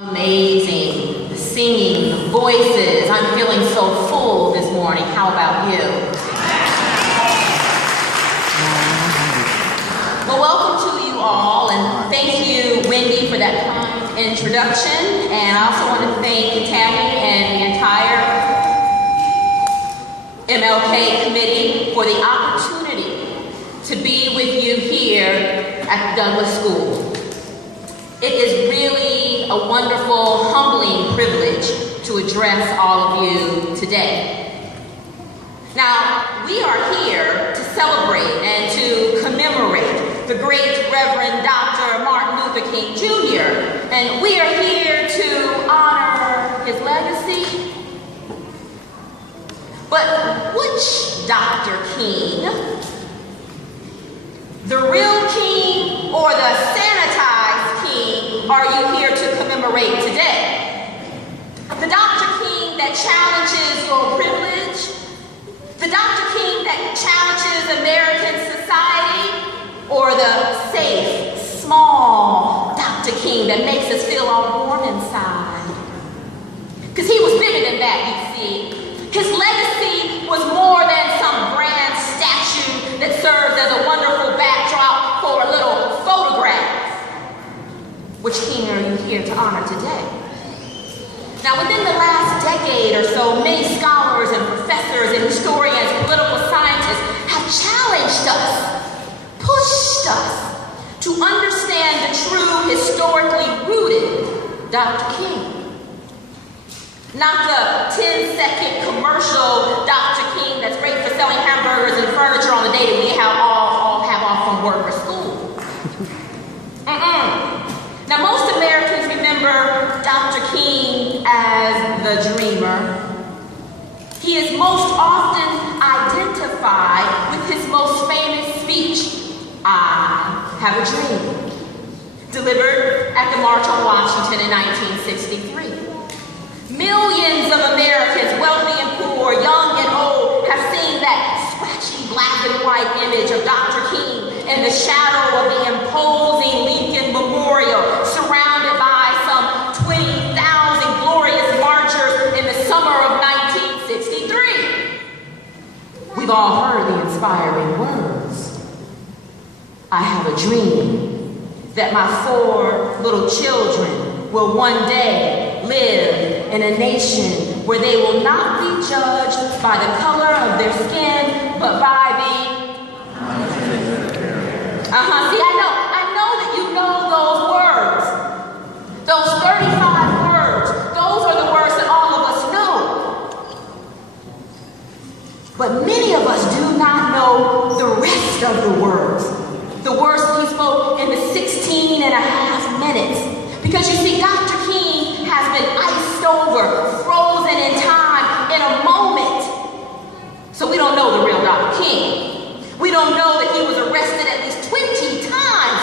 Amazing. The singing, the voices. I'm feeling so full this morning. How about you? Well, welcome to you all, and thank you, Wendi, for that kind introduction. And I also want to thank Tammy and the entire MLK committee for the opportunity to be with you here at Douglas School. It is really a wonderful, humbling privilege to address all of you today. Now, we are here to celebrate and to commemorate the great Reverend Dr. Martin Luther King Jr., and we are here to honor his legacy. But which Dr. King? The real King or the sanitized King are you here to commemorate today? The Dr. King that challenges your privilege? The Dr. King that challenges American society? Or the safe, small Dr. King that makes us feel all warm inside? Because he was bigger than that, you see. His legacy was more than some grand statue that serves as a wonderful backdrop for a little photograph. Which king are you here to honor today? Now, within the last decade or so, many scholars and professors and historians, political scientists have challenged us, pushed us to understand the true, historically rooted Dr. King. Not the 10-second commercial Dr. King that's great for selling hamburgers and furniture on the day that we all have off from work or school. Now, most Americans remember Dr. King as the dreamer. He is most often identified with his most famous speech, "I have a dream," delivered at the March on Washington in 1963. Millions of Americans, wealthy and poor, young and old, have seen that scratchy black and white image of Dr. King in the shadow of the imposing Lincoln Memorial, surrounded by some 20,000 glorious marchers in the summer of 1963. We've all heard the inspiring words, "I have a dream that my 4 little children will one day live in a nation where they will not be judged by the color of their skin, but by the..." See, I know that you know those words. Those 35 words. Those are the words that all of us know. But many of us do not know the rest of the words. The words that he spoke in the 16 and a half minutes. Because you see, Dr. King has been iced over, frozen in time, in a moment. So we don't know the real Dr. King. We don't know that he was arrested at least 20 times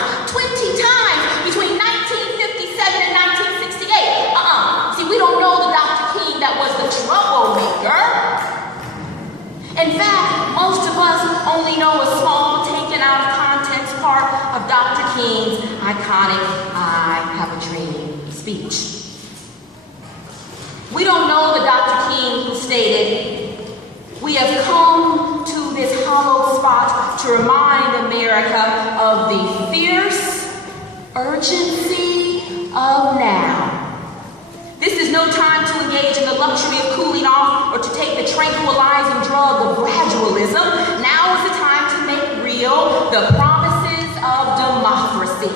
between 1957 and 1968. See, we don't know the Dr. King that was the troublemaker. In fact, most of us only know a small, taken out of context part of Dr. King's iconic "I have a dream" speech. We don't know the Dr. King who stated, "We have come to this hallowed spot to remind America of the fierce urgency of now. This is no time to engage in the luxury of cooling off or to take the tranquilizing drug of gradualism. Now is the time to make real the promises of democracy."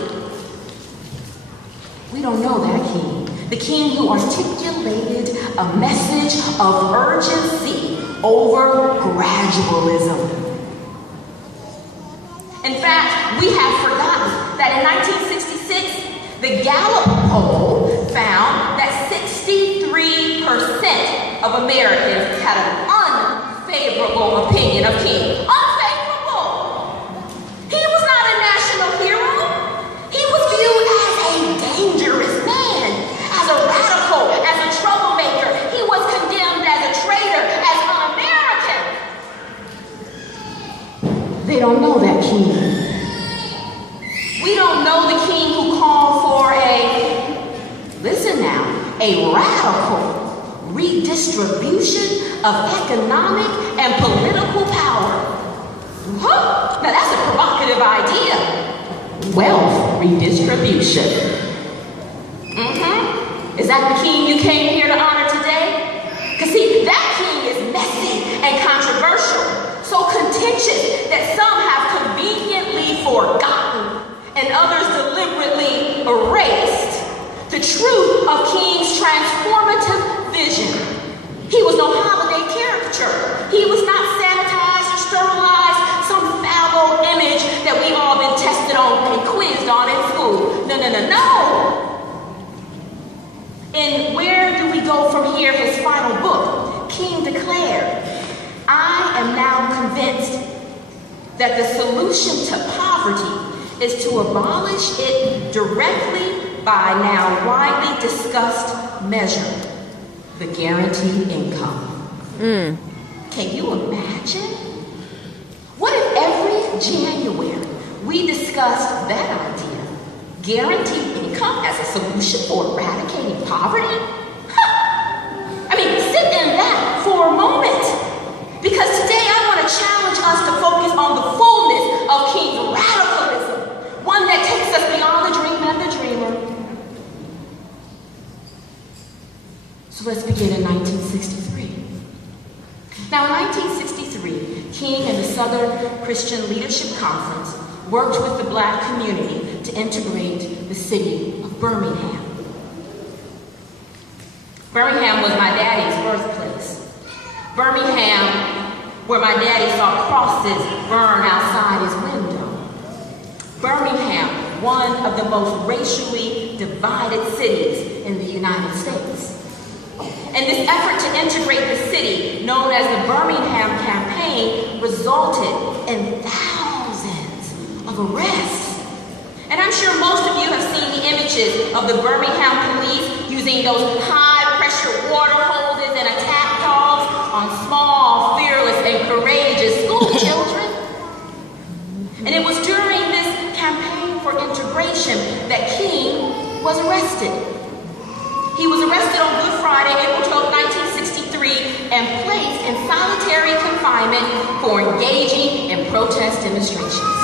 We don't know that king. The king who articulated a message of urgency over gradualism. In fact, we have forgotten that in 1966, the Gallup poll found that 63% of Americans had an unfavorable opinion of King. Unfavorable! He was not a national hero. He was viewed as a dangerous man, as a radical, as a troublemaker. He was condemned as a traitor, as un-American. They don't know that king. We don't know the king who called for a, listen now, a radical redistribution of economic and political power. Now that's a provocative idea. Wealth redistribution. Is that the king you came here to honor today? Because see, that king is messy and controversial, so contentious that some have conveniently forgotten and others deliberately erased the truth of King's transformative vision. He was no holiday caricature. He was not sanitized or sterilized, some fallow image that we all been tested on and quizzed on in school. No. And where do we go from here? His final book, King declared, I am now convinced that the solution to poverty is to abolish it directly by now widely discussed measure, the guaranteed income. Can you imagine? What if every January we discussed that idea? Guaranteed income as a solution for eradicating poverty? I mean, sit in that for a moment. Because today I want to challenge us to focus on the fullness of King's radicalism, one that takes us beyond the dream and the dreamer. So let's begin in 1963. Now in 1963, King and the Southern Christian Leadership Conference worked with the Black community to integrate the city of Birmingham. Birmingham was my daddy's birthplace. Birmingham, where my daddy saw crosses burn outside his window. Birmingham, one of the most racially divided cities in the United States. And this effort to integrate the city, known as the Birmingham Campaign, resulted in thousands of arrests. And I'm sure most of you have seen the images of the Birmingham police using those high-pressure water hoses and attack dogs on small, fearless, and courageous school children. And it was during this campaign for integration that King was arrested. He was arrested on Good Friday, April 12, 1963, and placed in solitary confinement for engaging in protest demonstrations.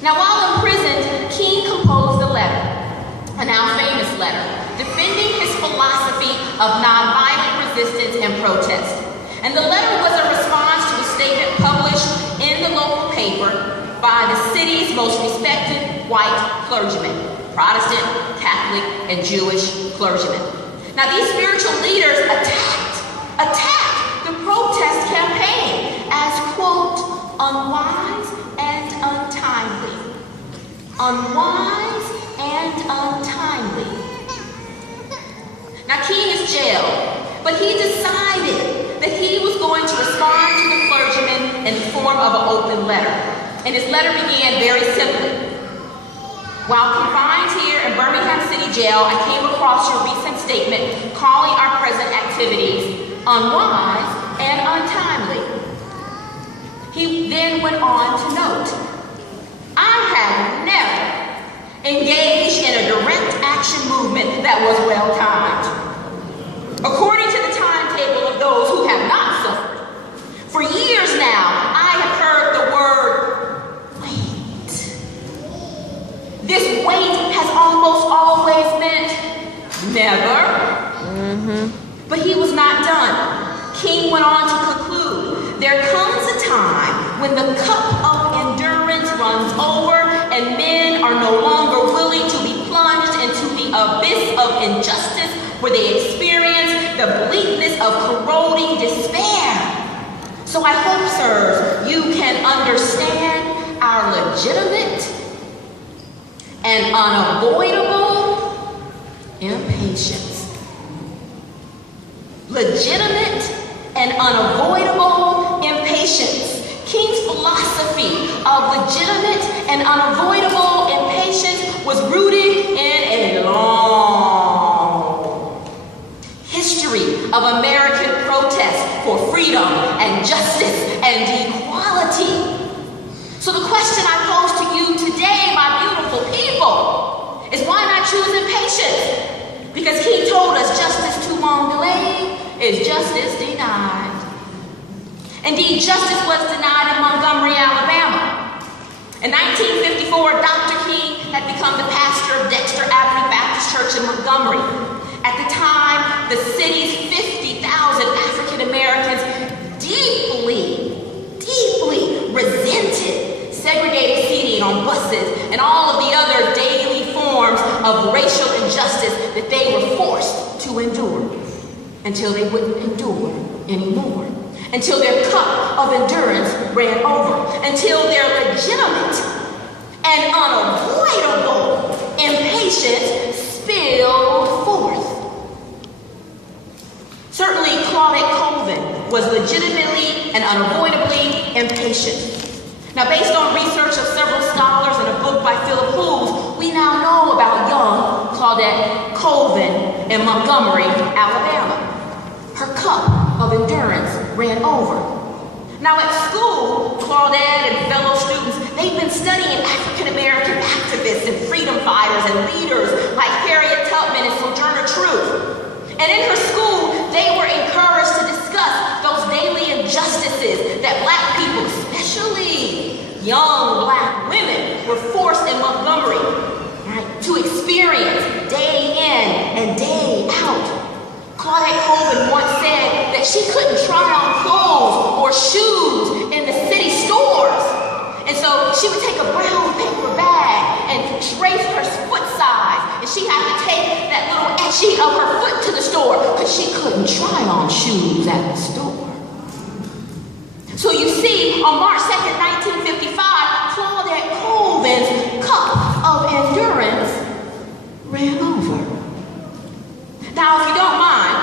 Now, while imprisoned, King composed a letter, a now famous letter, defending his philosophy of nonviolent resistance and protest. And the letter was a response to a statement published in the local paper by the city's most respected white clergymen, Protestant, Catholic, and Jewish clergymen. Now, these spiritual leaders attacked the protest campaign as, quote, unwise and untimely. Unwise and untimely. Now, King is jailed, but he decided that he was going to respond to the clergymen in the form of an open letter. And his letter began very simply. While confined here in Birmingham City Jail, I came across your recent statement calling our present activities unwise and untimely. He then went on to note, I have never engaged in a direct action movement that was well-timed. According to the timetable of those who have not suffered, for years now, I have heard the word wait. This wait has almost always meant never. But he was not done. King went on to conclude, there comes a time when the cup of endurance runs over and men are no longer willing to be plunged into the abyss of injustice where they experience the bleakness of corroding despair. So I hope, sirs, you can understand our legitimate and unavoidable impatience. Legitimate and unavoidable impatience. King's philosophy of legitimate and unavoidable impatience was rooted in a long history of American protest for freedom and justice and equality. So the question I pose to you today, my beautiful people, is why not choose impatience? Because Because King told us justice too long delayed is justice denied. Indeed, justice was denied in Montgomery, Alabama. In 1954, Dr. King had become the pastor of Dexter Avenue Baptist Church in Montgomery. At the time, the city's 50,000 African Americans deeply resented segregated seating on buses and all of the other daily forms of racial injustice that they were forced to endure until they wouldn't endure anymore, until their cup of endurance ran over, until their legitimate and unavoidable impatience spilled forth. Certainly, Claudette Colvin was legitimately and unavoidably impatient. Now, based on research of several scholars and a book by Philip Hughes, we now know about young Claudette Colvin in Montgomery, Alabama. Her cup of endurance ran over. Now, at school, Claudette and fellow students, they've been studying African-American activists and freedom fighters and leaders like Harriet Tubman and Sojourner Truth. And in her school, they were encouraged to discuss those daily injustices that Black people, especially young Black women, were forced in Montgomery, right, to experience day in and day out. Claudette Colvin once said that she couldn't try on clothes or shoes in the city stores. And so she would take a brown paper bag and trace her foot size. And she had to take that little etching of her foot to the store because she couldn't try on shoes at the store. So you see, on March 2nd, 1955, Claudette Colvin's cup of endurance ran over. Now, if you don't mind,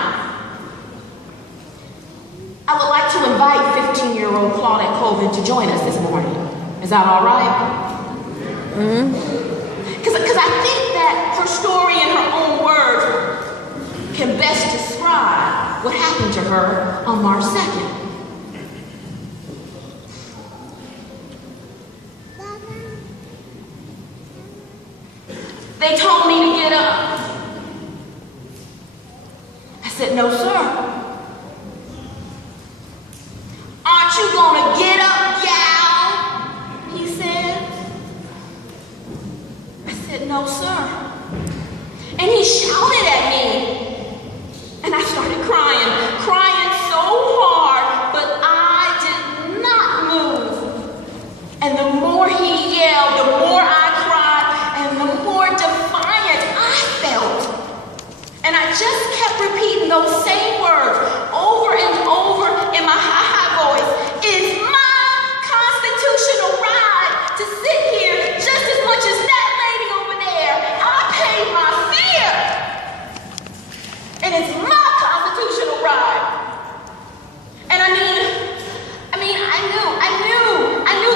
I would like to invite 15-year-old Claudette Colvin to join us this morning. Is that all right? Because I think that her story in her own words can best describe what happened to her on March 2nd. They told me to get up. I said, no, sir. Aren't you gonna get up, gal? He said. I said, no, sir. And he shouted at me. And I started crying so hard, but I did not move. And the more he yelled, the more I cried, and the more defiant I felt. And I just kept repeating those same words over and over in my high voice. It's my constitutional right to sit here just as much as that lady over there. I paid my fare. And it's my constitutional right. And I knew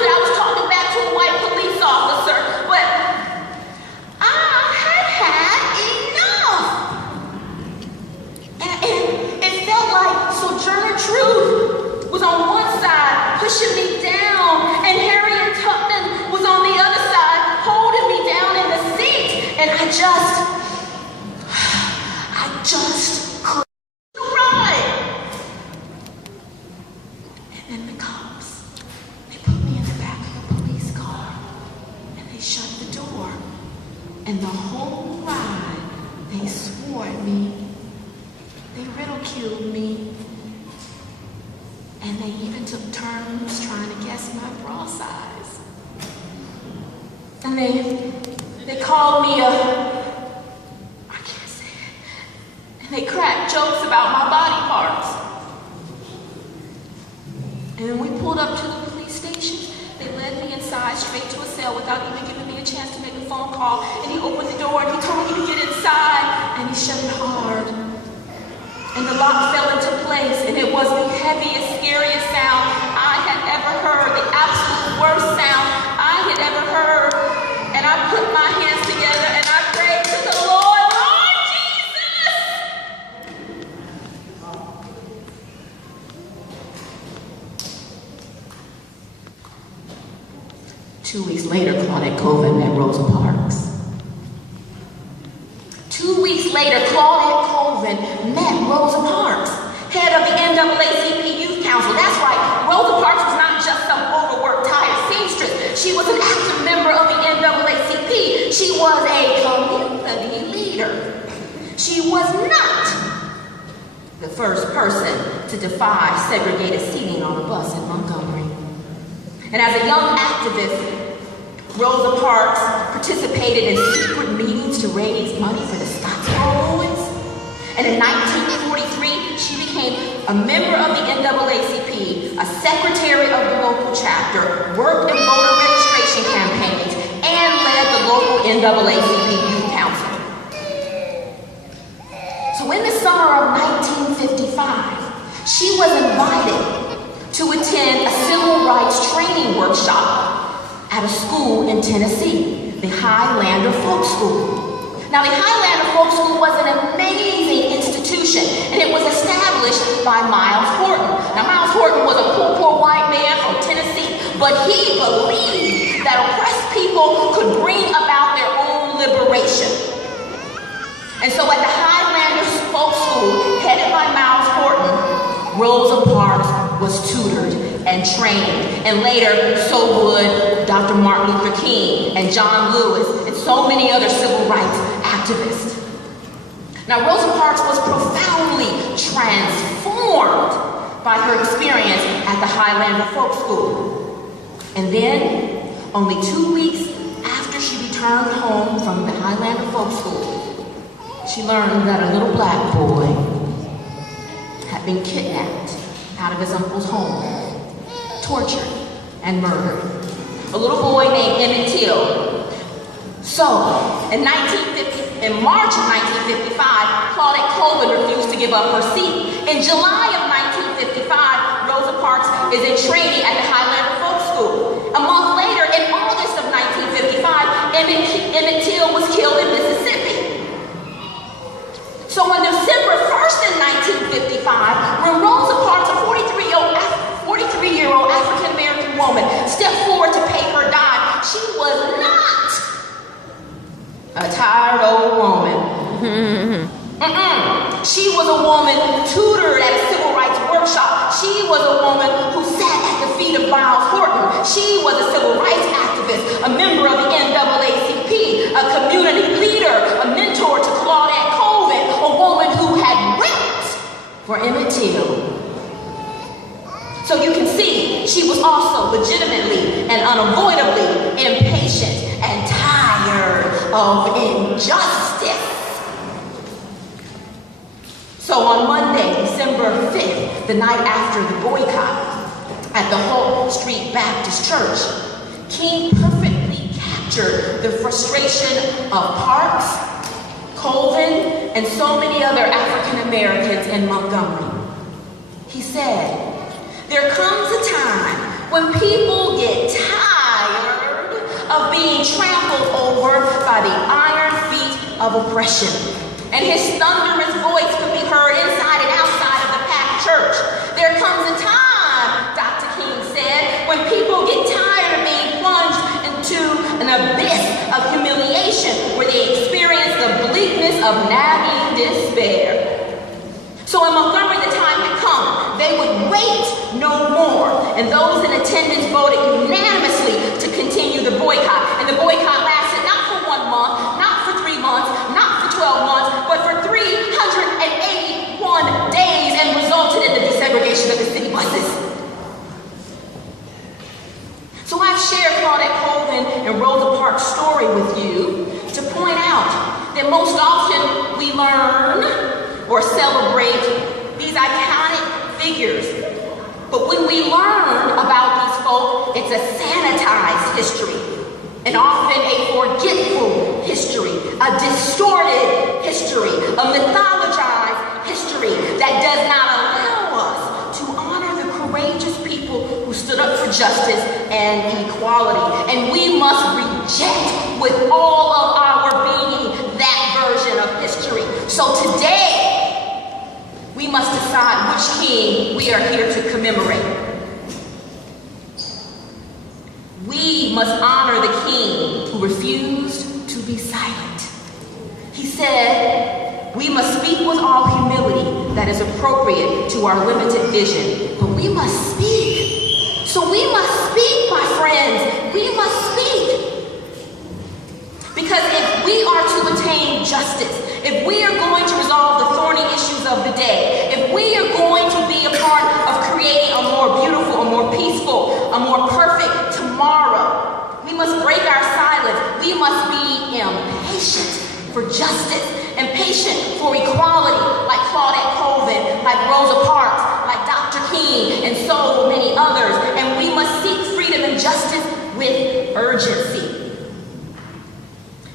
that I was talking back to a white police officer, but I had had enough. And it felt like Sojourner Truth was on one side, pushing me down, and Harriet Tubman was on the other side, holding me down in the seat. And I just couldn't ride. And then the cops, they put me in the back of the police car, and they shut the door. And the whole ride, they swore at me. They ridiculed me. And they even took turns trying to guess my bra size. And they called me I can't say it. And they cracked jokes about my body parts. And when we pulled up to the police station, they led me inside straight to a cell without even giving me a chance to make a phone call. And he opened the door and he told me to get inside. And he shut it hard. And the lock fell into place, and it was the heaviest, scariest sound I had ever heard, the absolute worst sound I had ever heard. And I put my hands together and I prayed to the Lord, Lord Jesus! 2 weeks later, Claudette Colvin met Rosa Parks. 2 weeks Weeks later, Claudette Colvin met Rosa Parks, head of the NAACP Youth Council. That's right, Rosa Parks was not just some overworked, tired seamstress. She was an active member of the NAACP. She was a community leader. She was not the first person to defy segregated seating on a bus in Montgomery. And as a young activist, Rosa Parks participated in secret meetings to raise money for the Scottsboro ruins. And in 1943, she became a member of the NAACP, a secretary of the local chapter, worked in voter registration campaigns, and led the local NAACP Youth Council. So in the summer of 1955, she was invited to attend a civil rights training workshop at a school in Tennessee, the Highlander Folk School. Now, the Highlander Folk School was an amazing institution, and it was established by Miles Horton. Now, Miles Horton was a poor white man from Tennessee, but he believed that oppressed people could bring about their own liberation. And so at the Highlander Folk School, headed by Miles Horton, Rosa Parks was tutored and trained, and later so would Dr. Martin Luther King and John Lewis and so many other civil rights activists. Now, Rosa Parks was profoundly transformed by her experience at the Highlander Folk School. And then, only 2 weeks after she returned home from the Highlander Folk School, she learned that a little black boy had been kidnapped out of his uncle's home, tortured and murdered. A little boy named Emmett Till. So, in March of 1955, Claudette Colvin refused to give up her seat. In July of 1955, Rosa Parks is in training at the Highlander Folk School. A month later, in August of 1955, Emmett Till was killed in Mississippi. So on December 1st in 1955, when Rosa Parks, a 43-year-old African-American woman, stepped forward to pay her dime, she was not a tired old woman. She was a woman tutored at a civil rights workshop. She was a woman who sat at the feet of Miles Horton. She was a civil rights activist, a member of the NAACP, a community leader, a mentor to Claudette Colvin, a woman who had wept for Emmett Till. So you can see, she was also legitimately and unavoidably impatient and tired of injustice. So on Monday, December 5th, the night after the boycott at the Hope Street Baptist Church, King perfectly captured the frustration of Parks, Colvin, and so many other African Americans in Montgomery. He said, "There comes a time when people get tired of being trampled over by the iron feet of oppression." And his thunderous voice could be heard inside and outside of the packed church. "There comes a time," Dr. King said, "when people get tired of being plunged into an abyss of humiliation where they experience the bleakness of nagging despair." So in Montgomery, the time had come. They would wait no more. And those in attendance voted unanimously to continue the boycott. And the boycott lasted not for 1 month, not for 3 months, not for 12 months, but for 381 days, and resulted in the desegregation of the city buses. So I've shared Claudette Colvin and Rosa Parks' story with you to point out that most often we learn or celebrate these iconic figures. But when we learn about these folk, it's a sanitized history, and often a forgetful history, a distorted history, a mythologized history that does not allow us to honor the courageous people who stood up for justice and equality. And we must reject with all of our being that version of history. So today, we must decide which king we are here to commemorate. We must honor the king who refused to be silent. He said, We must speak with all humility that is appropriate to our limited vision, but we must speak. So we must speak, my friends. We must speak. Because if we are to attain justice, if we are going to resolve the thorny issues of the day, if we are going to be a part of creating a more beautiful, a more peaceful, a more perfect tomorrow, we must break our silence. We must be impatient for justice, impatient for equality, like Claudette Colvin, like Rosa Parks, like Dr. King, and so many others. And we must seek freedom and justice with urgency.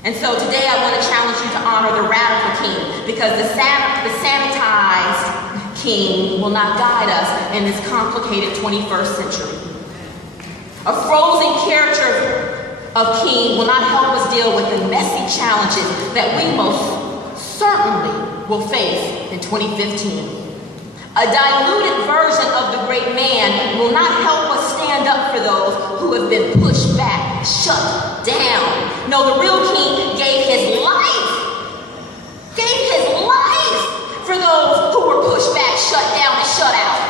And so today I want to challenge you to honor the radical king, because the sanitized king will not guide us in this complicated 21st century. A frozen character of king will not help us deal with the messy challenges that we most certainly will face in 2015. A diluted version of the great man will not help us stand up for those who have been pushed back, shut down. No, the real king gave his life for those who were pushed back, shut down, and shut out.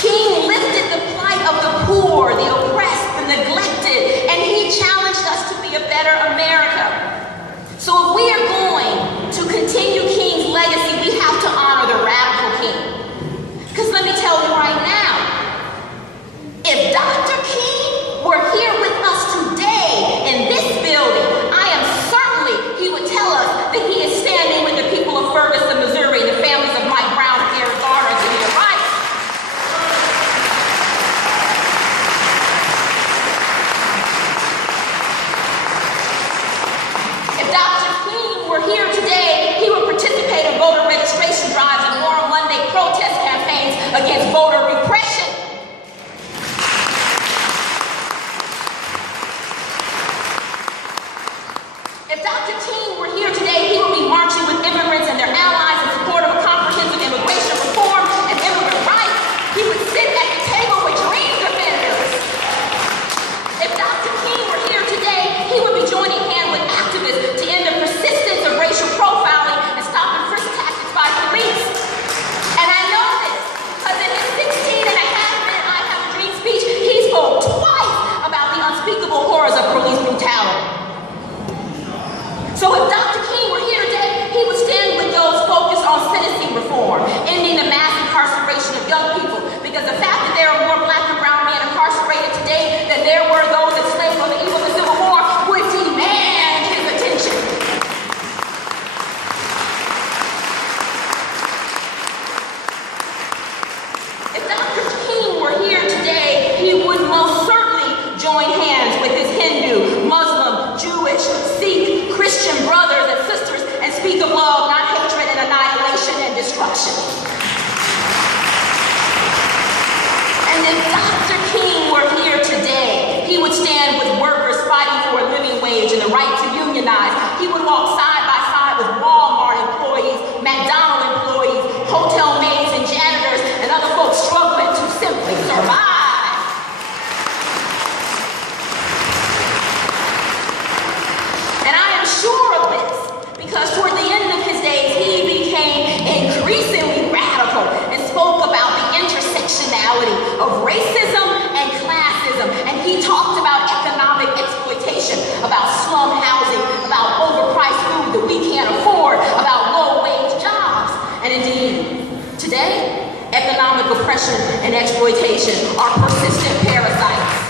King lifted the plight of the poor, the oppressed, the neglected, and he challenged us to be a better America. So if we are going to continue King's legacy, we have to honor the radical king. Because let me tell you right now, if Dr. King were here with us today in this building, I am certainly he would tell us that he is standing with the people of Ferguson, Missouri, the families of Mike Brown and Eric Garner to their right. If Dr. King were here today, he would participate in voter registration drives and Moral Monday protest campaigns against voter repression. If Dr. King were here today, he would be marching with immigrants and their allies in support of a comprehensive immigration reform and immigrant rights. He would sit at the table with dream defenders. If Dr. King were here today, he would be joining hands with activists to end the persistence of racial profiling and stop the frisk tactics by police. And I know this because in his 16-and-a-half-minute I Have a Dream speech, he spoke twice about the unspeakable horrors of police brutality. So if Dr. King were here today, he would stand with those focused on sentencing reform, ending the mass incarceration of young people, because the fact that there are more black and brown men incarcerated today than there were those enslaved on the eve of the Civil War would demand his attention. If Dr. King were here today, he would most certainly join hands with his Hindu, Muslim, Jewish, Sikh, Christian brothers and sisters and speak of love, not hatred and annihilation and destruction. And if Dr. King were here today, he would stand with workers fighting for a living wage and the right to unionize. He would walk side by side with Walmart employees, McDonald's employees, hotel maids and janitors, and other folks struggling to simply survive. Sure of this, because toward the end of his days, he became increasingly radical and spoke about the intersectionality of racism and classism. And he talked about economic exploitation, about slum housing, about overpriced food that we can't afford, about low-wage jobs. And indeed, today, economic oppression and exploitation are persistent parasites.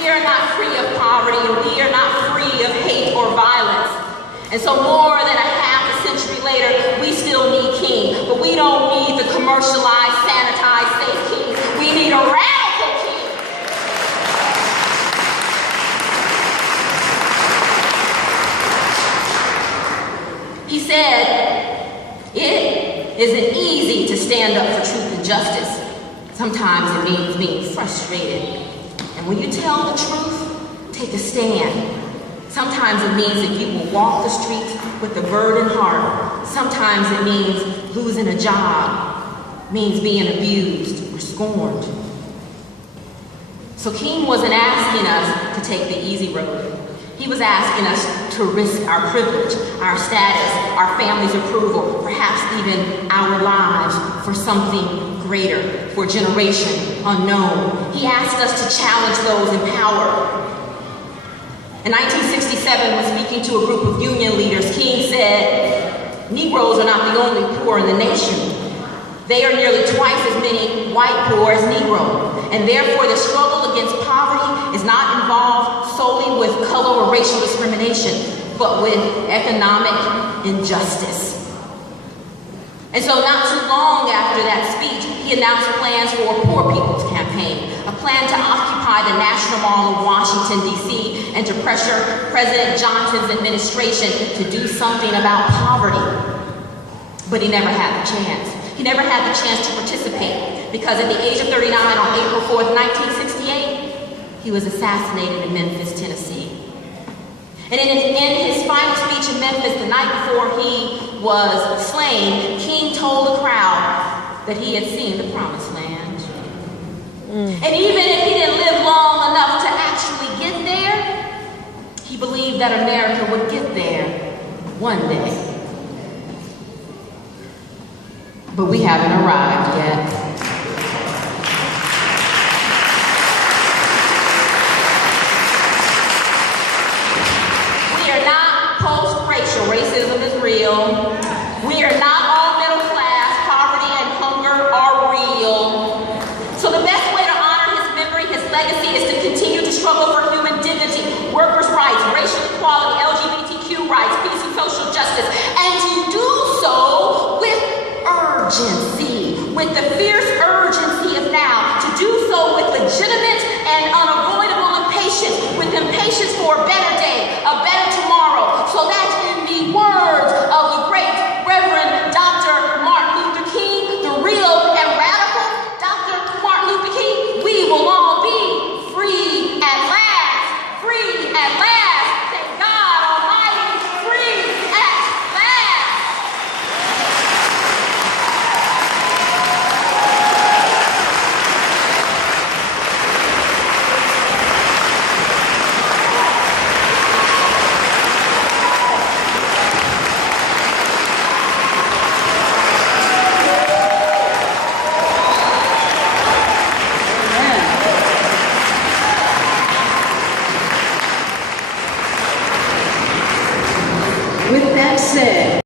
We are not free of poverty, and we are not free of hate or violence. And so more than a half a century later, we still need King. But we don't need the commercialized, sanitized, safe King. We need a radical King. He said, it isn't easy to stand up for truth and justice. Sometimes it means being frustrated. And when you tell the truth, take a stand. Sometimes it means that you will walk the streets with a burdened heart. Sometimes it means losing a job. means being abused or scorned. So King wasn't asking us to take the easy road. He was asking us to risk our privilege, our status, our family's approval, perhaps even our lives for something greater, for a generation unknown. He asked us to challenge those in power. In 1967, when speaking to a group of union leaders, King said, "Negroes are not the only poor in the nation. They are nearly twice as many white poor as Negro, and therefore the struggle against poverty is not involved solely with color or racial discrimination, but with economic injustice." And so not too long after that speech, he announced plans for a Poor People's Campaign, a plan to occupy the National Mall in Washington, D.C., and to pressure President Johnson's administration to do something about poverty. But he never had the chance. He never had the chance to participate because at the age of 39 on April 4th, 1968, he was assassinated in Memphis, Tennessee. And in his final speech in Memphis the night before he was slain, King told the crowd that he had seen the promised land. And even if he didn't live long enough to actually get there, he believed that America would get there one day. But we haven't arrived yet. We are not post-racial. Racism is real. We are not all middle class. Poverty and hunger are real. So the best way to honor his memory, his legacy, is to continue to struggle for human dignity, workers' rights, racial equality, LGBTQ rights, peace and social justice, and to do so with urgency, with the fierce urgency of now, to do so with legitimate and unavoidable impatience, with impatience for a better day, a better tomorrow, so that in the words of the great Reverend Dr. Martin Luther King, the real and radical Dr. Martin Luther King, we will all be free at last, free at last. Thank God Almighty, free at last. With that said,